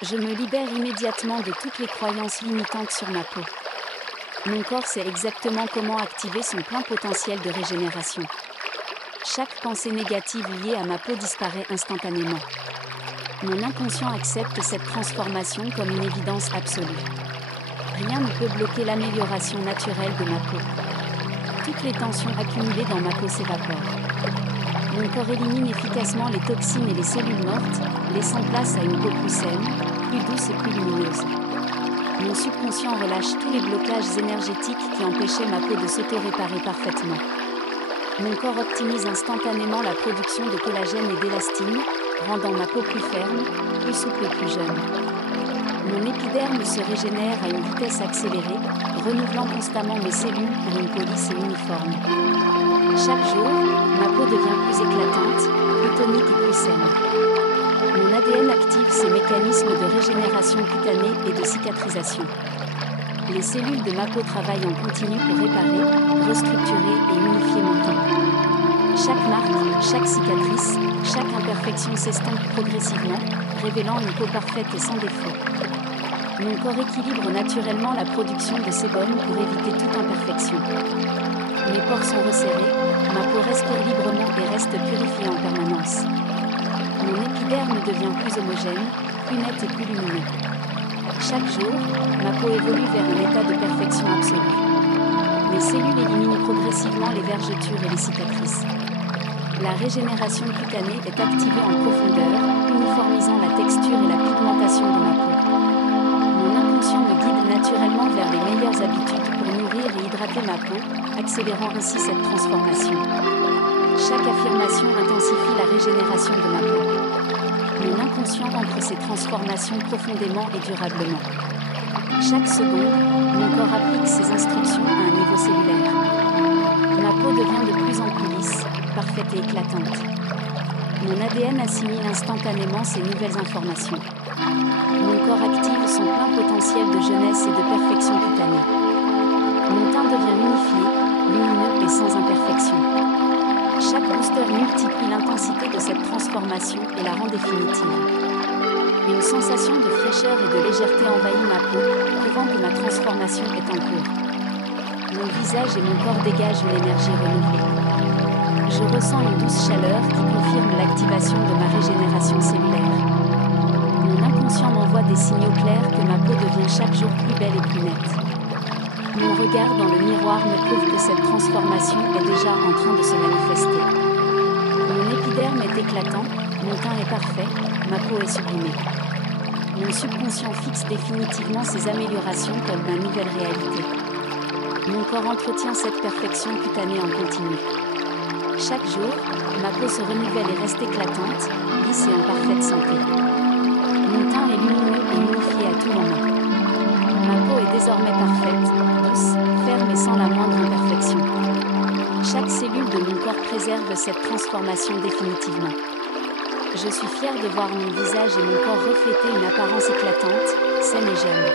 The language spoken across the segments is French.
Je me libère immédiatement de toutes les croyances limitantes sur ma peau. Mon corps sait exactement comment activer son plein potentiel de régénération. Chaque pensée négative liée à ma peau disparaît instantanément. Mon inconscient accepte cette transformation comme une évidence absolue. Rien ne peut bloquer l'amélioration naturelle de ma peau. Toutes les tensions accumulées dans ma peau s'évaporent. Mon corps élimine efficacement les toxines et les cellules mortes, laissant place à une peau plus saine, plus douce et plus lumineuse. Mon subconscient relâche tous les blocages énergétiques qui empêchaient ma peau de s'auto-réparer parfaitement. Mon corps optimise instantanément la production de collagène et d'élastine, rendant ma peau plus ferme, plus souple et plus jeune. Mon épiderme se régénère à une vitesse accélérée, renouvelant constamment mes cellules pour une peau lisse et uniforme. Chaque jour, ma peau devient plus éclatante, plus tonique et plus saine. Mon ADN active ces mécanismes de régénération cutanée et de cicatrisation. Les cellules de ma peau travaillent en continu pour réparer, restructurer et unifier mon teint. Chaque marque, chaque cicatrice, chaque imperfection s'estompe progressivement, révélant une peau parfaite et sans défaut. Mon corps équilibre naturellement la production de sébum pour éviter toute imperfection. Mes pores sont resserrés, ma peau respire librement et reste purifiée en permanence. Mon épiderme devient plus homogène, plus net et plus lumineux. Chaque jour, ma peau évolue vers un état de perfection absolue. Mes cellules éliminent progressivement les vergetures et les cicatrices. La régénération cutanée est activée en profondeur, uniformisant la texture et la pigmentation de ma peau. Mon inconscient me guide naturellement vers les meilleures habitudes pour nourrir et hydrater ma peau, accélérant ainsi cette transformation. Chaque affirmation intensifie la régénération de ma peau. Mon inconscient ancre ces transformations profondément et durablement. Chaque seconde, mon corps applique ses instructions à un niveau cellulaire. Ma peau devient de plus en plus lisse, parfaite et éclatante. Mon ADN assimile instantanément ces nouvelles informations. Mon corps active son plein potentiel de jeunesse et de perfection cutanée. Mon teint devient unifié, lumineux et sans imperfection. Chaque booster multiplie l'intensité de cette transformation et la rend définitive. Une sensation de fraîcheur et de légèreté envahit ma peau, prouvant que ma transformation est en cours. Mon visage et mon corps dégagent une énergie renouvelée. Je ressens une douce chaleur qui confirme l'activation de ma régénération cellulaire. Mon inconscient m'envoie des signaux clairs que ma peau devient chaque jour plus belle et plus nette. Mon regard dans le miroir me prouve que cette transformation est déjà en train de se manifester. Mon épiderme est éclatant, mon teint est parfait, ma peau est sublimée. Mon subconscient fixe définitivement ces améliorations comme ma nouvelle réalité. Mon corps entretient cette perfection cutanée en continu. Chaque jour, ma peau se renouvelle et reste éclatante, lisse et en parfaite santé. Mon teint est lumineux et unifié à tout moment. Ma peau est désormais parfaite, douce, ferme et sans la moindre imperfection. Chaque cellule de mon corps préserve cette transformation définitivement. Je suis fière de voir mon visage et mon corps refléter une apparence éclatante, saine et jeune.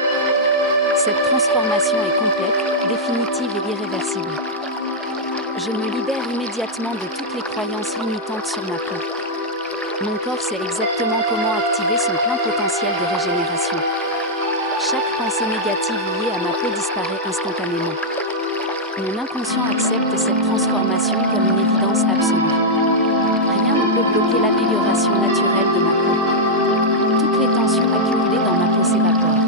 Cette transformation est complète, définitive et irréversible. Je me libère immédiatement de toutes les croyances limitantes sur ma peau. Mon corps sait exactement comment activer son plein potentiel de régénération. Chaque pensée négative liée à ma peau disparaît instantanément. Mon inconscient accepte cette transformation comme une évidence absolue. Rien ne peut bloquer l'amélioration naturelle de ma peau. Toutes les tensions accumulées dans ma peau s'évaporent.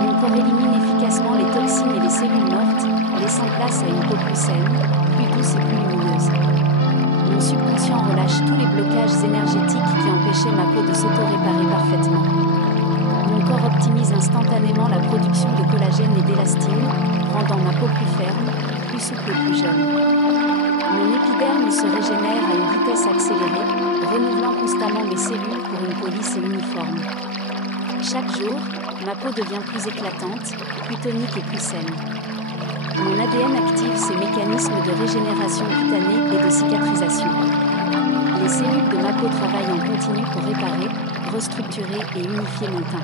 Mon corps élimine efficacement les toxines et les cellules mortes, laissant place à une peau plus saine, plus douce et plus lumineuse. Mon subconscient relâche tous les blocages énergétiques qui empêchaient ma peau de s'auto-réparer parfaitement. Mon corps optimise instantanément la production de collagène et d'élastine, rendant ma peau plus ferme, plus souple et plus jeune. Mon épiderme se régénère à une vitesse accélérée, renouvelant constamment mes cellules pour une peau lisse et uniforme. Chaque jour, ma peau devient plus éclatante, plus tonique et plus saine. Mon ADN active ces mécanismes de régénération cutanée et de cicatrisation. Les cellules de ma peau travaillent en continu pour réparer, restructurer et unifier mon teint.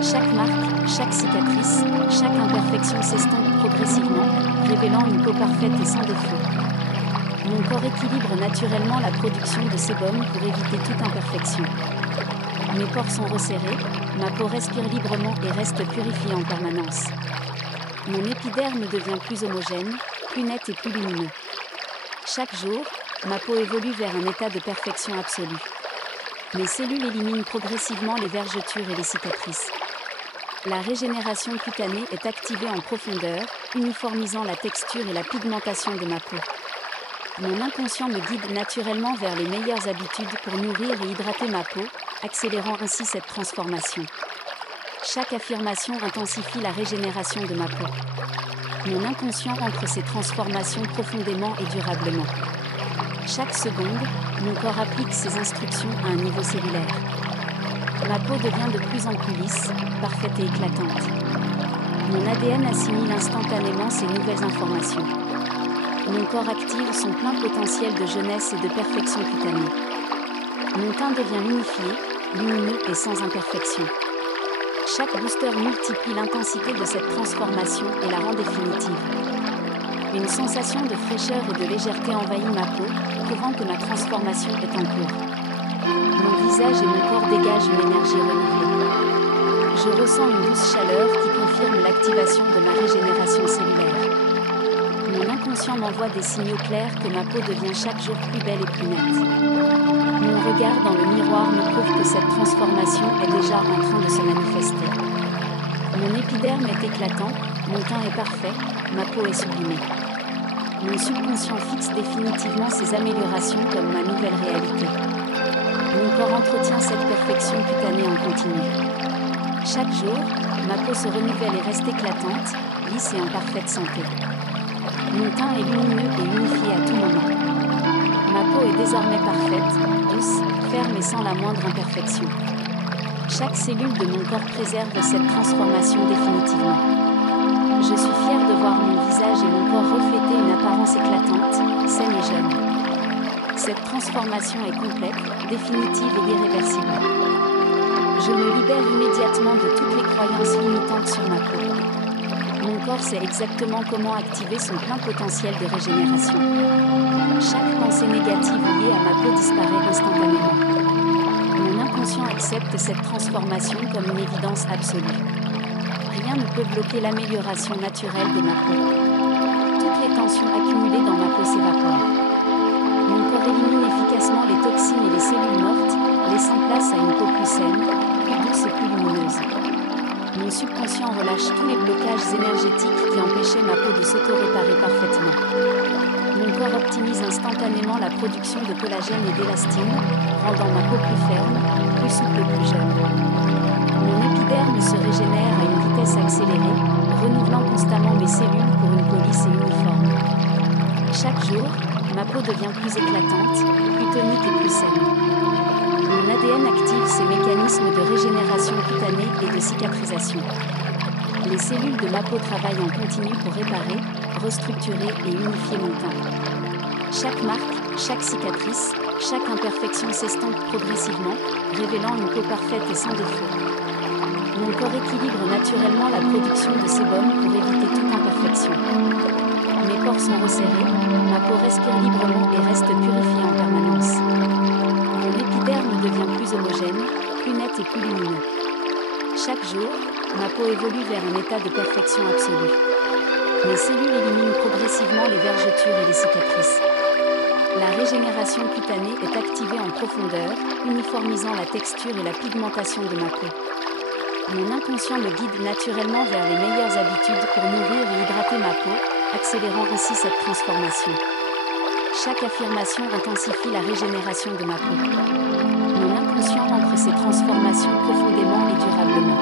Chaque marque, chaque cicatrice, chaque imperfection s'estompe progressivement, révélant une peau parfaite et sans défaut. Mon corps équilibre naturellement la production de sébum pour éviter toute imperfection. Mes pores sont resserrés, ma peau respire librement et reste purifiée en permanence. Mon épiderme devient plus homogène, plus net et plus lumineux. Chaque jour, ma peau évolue vers un état de perfection absolue. Mes cellules éliminent progressivement les vergetures et les cicatrices. La régénération cutanée est activée en profondeur, uniformisant la texture et la pigmentation de ma peau. Mon inconscient me guide naturellement vers les meilleures habitudes pour nourrir et hydrater ma peau, accélérant ainsi cette transformation. Chaque affirmation intensifie la régénération de ma peau. Mon inconscient ancre ces transformations profondément et durablement. Chaque seconde, mon corps applique ses instructions à un niveau cellulaire. Ma peau devient de plus en plus lisse, parfaite et éclatante. Mon ADN assimile instantanément ces nouvelles informations. Mon corps active son plein potentiel de jeunesse et de perfection cutanée. Mon teint devient unifié, lumineux et sans imperfection. Chaque booster multiplie l'intensité de cette transformation et la rend définitive. Une sensation de fraîcheur et de légèreté envahit ma peau, prouvant que ma transformation est en cours. Mon visage et mon corps dégagent une énergie renouvelée. Je ressens une douce chaleur qui confirme l'activation de ma régénération cellulaire. Mon inconscient m'envoie des signaux clairs que ma peau devient chaque jour plus belle et plus nette. Mon regard dans le miroir me prouve que cette transformation est déjà en train de se manifester. Mon épiderme est éclatant, mon teint est parfait, ma peau est sublimée. Mon subconscient fixe définitivement ces améliorations comme ma nouvelle réalité. Mon corps entretient cette perfection cutanée en continu. Chaque jour, ma peau se renouvelle et reste éclatante, lisse et en parfaite santé. Mon teint est lumineux et unifié à tout moment. Ma peau est désormais parfaite, douce, ferme et sans la moindre imperfection. Chaque cellule de mon corps préserve cette transformation définitivement. Je suis fière de voir mon visage et mon corps refléter une apparence éclatante, saine et jeune. Cette transformation est complète, définitive et irréversible. Je me libère immédiatement de toutes les croyances limitantes sur ma peau. Mon corps sait exactement comment activer son plein potentiel de régénération. Chaque pensée négative liée à ma peau disparaît instantanément. Mon inconscient accepte cette transformation comme une évidence absolue. Rien ne peut bloquer l'amélioration naturelle de ma peau. Toutes les tensions accumulées dans ma peau s'évaporent. Mon corps élimine efficacement les toxines et les cellules mortes, laissant place à une peau plus saine, plus douce et plus lumineuse. Mon subconscient relâche tous les blocages énergétiques qui empêchaient ma peau de s'auto-réparer parfaitement. Mon corps optimise instantanément la production de collagène et d'élastine, rendant ma peau plus ferme, plus souple et plus jeune. Mon épiderme se régénère à une vitesse accélérée, renouvelant constamment mes cellules pour une peau lisse et uniforme. Chaque jour, ma peau devient plus éclatante, plus tonique et plus saine. Mon ADN active ces mécanismes de régénération cutanée et de cicatrisation. Les cellules de ma peau travaillent en continu pour réparer, restructurer et unifier mon teint. Chaque marque, chaque cicatrice, chaque imperfection s'estompe progressivement, révélant une peau parfaite et sans défaut. Mon corps équilibre naturellement la production de sébum pour éviter toute imperfection. Mes pores sont resserrés, ma peau respire librement et reste purifiée en permanence. Mon épiderme devient plus homogène, plus net et plus lumineux. Chaque jour, ma peau évolue vers un état de perfection absolue. Mes cellules éliminent progressivement les vergetures et les cicatrices. La régénération cutanée est activée en profondeur, uniformisant la texture et la pigmentation de ma peau. Mon inconscient me guide naturellement vers les meilleures habitudes pour nourrir et hydrater ma peau, accélérant ainsi cette transformation. Chaque affirmation intensifie la régénération de ma peau. Mon inconscient ancre ces transformations profondément et durablement.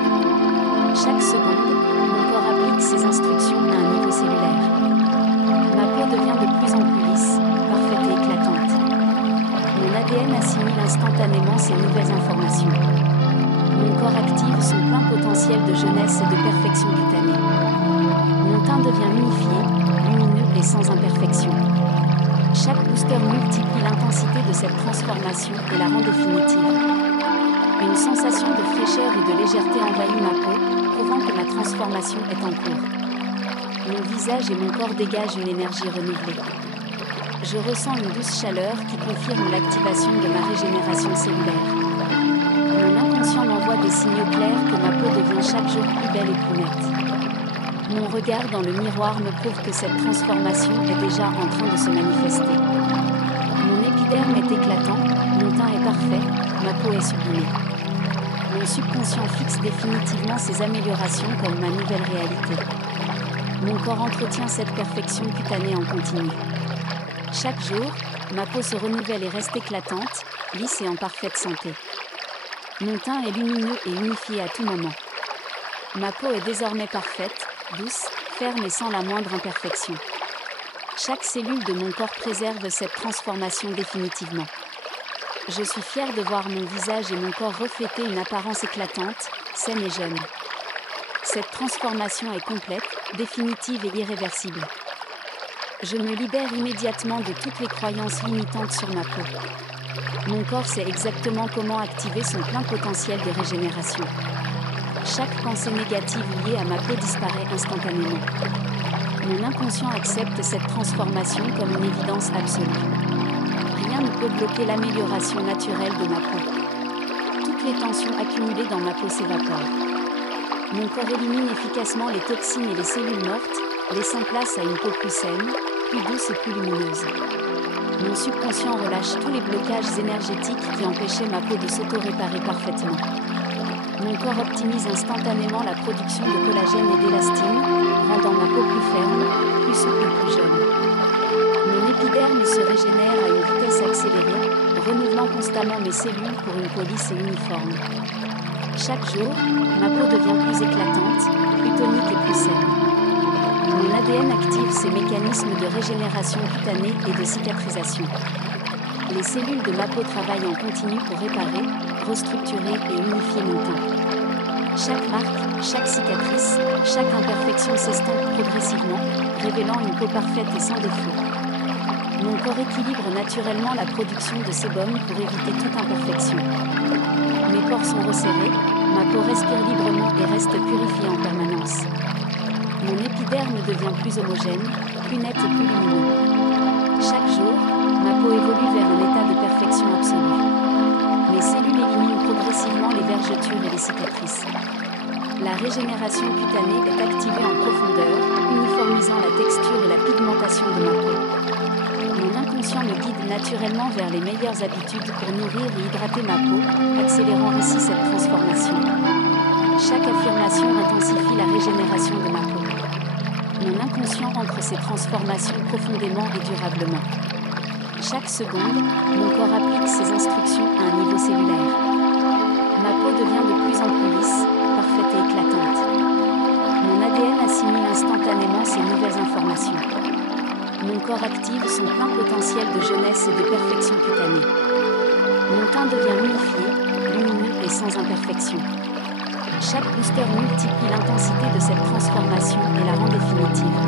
Chaque seconde, mon corps applique ses instructions à un niveau cellulaire. Ma peau devient de plus en plus lisse, parfaite et éclatante. Mon ADN assimile instantanément ces nouvelles informations. Mon corps active son plein potentiel de jeunesse et de perfection cutanée. Mon teint devient unifié, lumineux et sans imperfection. Chaque booster multiplie l'intensité de cette transformation et la rend définitive. Une sensation de fraîcheur et de légèreté envahit ma peau, prouvant que ma transformation est en cours. Mon visage et mon corps dégagent une énergie renouvelée. Je ressens une douce chaleur qui confirme l'activation de ma régénération cellulaire. Mon inconscient des signaux clairs que ma peau devient chaque jour plus belle et plus nette. Mon regard dans le miroir me prouve que cette transformation est déjà en train de se manifester. Mon épiderme est éclatant, mon teint est parfait, ma peau est sublimée. Mon subconscient fixe définitivement ces améliorations comme ma nouvelle réalité. Mon corps entretient cette perfection cutanée en continu. Chaque jour, ma peau se renouvelle et reste éclatante, lisse et en parfaite santé. Mon teint est lumineux et unifié à tout moment. Ma peau est désormais parfaite, douce, ferme et sans la moindre imperfection. Chaque cellule de mon corps préserve cette transformation définitivement. Je suis fière de voir mon visage et mon corps refléter une apparence éclatante, saine et jeune. Cette transformation est complète, définitive et irréversible. Je me libère immédiatement de toutes les croyances limitantes sur ma peau. Mon corps sait exactement comment activer son plein potentiel de régénération. Chaque pensée négative liée à ma peau disparaît instantanément. Mon inconscient accepte cette transformation comme une évidence absolue. Rien ne peut bloquer l'amélioration naturelle de ma peau. Toutes les tensions accumulées dans ma peau s'évaporent. Mon corps élimine efficacement les toxines et les cellules mortes, laissant place à une peau plus saine, plus douce et plus lumineuse. Mon subconscient relâche tous les blocages énergétiques qui empêchaient ma peau de s'auto-réparer parfaitement. Mon corps optimise instantanément la production de collagène et d'élastine, rendant ma peau plus ferme, plus souple et plus jeune. Mon épiderme se régénère à une vitesse accélérée, renouvelant constamment mes cellules pour une peau lisse et uniforme. Chaque jour, ma peau devient plus éclatante, plus tonique et plus saine. Mon ADN active ces mécanismes de régénération cutanée et de cicatrisation. Les cellules de ma peau travaillent en continu pour réparer, restructurer et unifier mon teint. Chaque marque, chaque cicatrice, chaque imperfection s'estompe progressivement, révélant une peau parfaite et sans défaut. Mon corps équilibre naturellement la production de sébum pour éviter toute imperfection. Mes pores sont resserrés, ma peau respire librement et reste purifiée en permanence. Mon épiderme devient plus homogène, plus net et plus lumineux. Chaque jour, ma peau évolue vers un état de perfection absolue. Mes cellules éliminent progressivement les vergetures et les cicatrices. La régénération cutanée est activée en profondeur, uniformisant la texture et la pigmentation de ma peau. Mon inconscient me guide naturellement vers les meilleures habitudes pour nourrir et hydrater ma peau, accélérant ainsi cette transformation. Chaque affirmation intensifie la régénération de ma peau. Mon inconscient ancre ces transformations profondément et durablement. Chaque seconde, mon corps applique ses instructions à un niveau cellulaire. Ma peau devient de plus en plus lisse, parfaite et éclatante. Mon ADN assimile instantanément ces nouvelles informations. Mon corps active son plein potentiel de jeunesse et de perfection cutanée. Mon teint devient unifié, lumineux et sans imperfection. Chaque booster multiplie l'intensité de cette transformation et la rend définitive.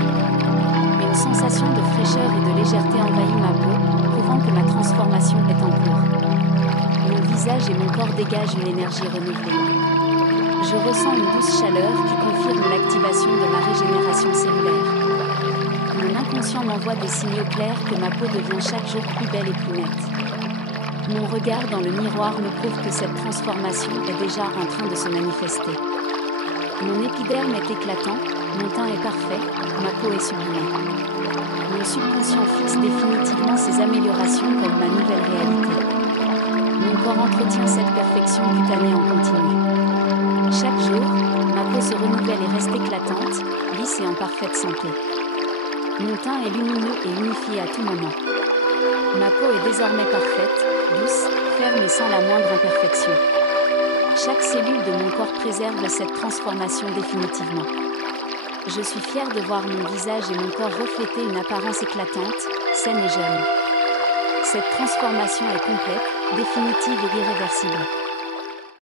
Une sensation de fraîcheur et de légèreté envahit ma peau, prouvant que ma transformation est en cours. Mon visage et mon corps dégagent une énergie renouvelée. Je ressens une douce chaleur qui confirme l'activation de ma régénération cellulaire. Mon inconscient m'envoie des signaux clairs que ma peau devient chaque jour plus belle et plus nette. Mon regard dans le miroir me prouve que cette transformation est déjà en train de se manifester. Mon épiderme est éclatant, mon teint est parfait, ma peau est sublimée. Mon subconscient fixe définitivement ces améliorations comme ma nouvelle réalité. Mon corps entretient cette perfection cutanée en continu. Chaque jour, ma peau se renouvelle et reste éclatante, lisse et en parfaite santé. Mon teint est lumineux et unifié à tout moment. Ma peau est désormais parfaite, douce, ferme et sans la moindre imperfection. Chaque cellule de mon corps préserve cette transformation définitivement. Je suis fière de voir mon visage et mon corps refléter une apparence éclatante, saine et jeune. Cette transformation est complète, définitive et irréversible.